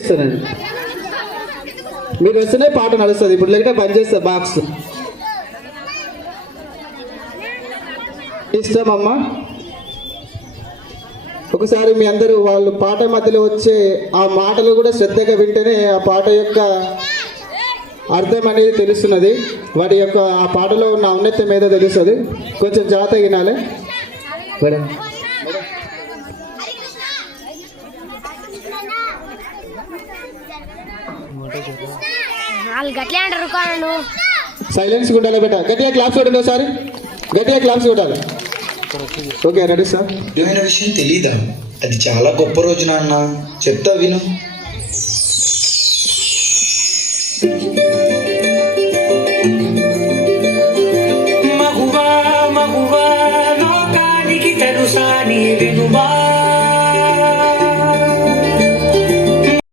ఇస్తానండి. మీరు వస్తేనే పాట నడుస్తుంది. ఇప్పుడు లేకపోతే బంద్ చేస్తా బాక్స్. ఇష్టమమ్మా. ఒకసారి మీ అందరూ వాళ్ళు పాట మధ్యలో వచ్చే ఆ మాటలు కూడా శ్రద్ధగా వింటేనే ఆ పాట యొక్క అర్థం అనేది తెలుస్తున్నది. వాటి యొక్క ఆ పాటలో ఉన్న ఔన్నత్యం ఏదో తెలుస్తుంది. కొంచెం జాగ్రత్తగా వినాలి. సైలెన్స్ ఉండాలి బేట. గట్టిగా క్లాప్స్ కొట్టండి ఒకసారి. గట్టిగా క్లాప్స్ కొట్టాలి. Okay ready sir. విషయం తెలీదా? అది చాలా గొప్ప రోజు నాన్న, చెప్తా విను.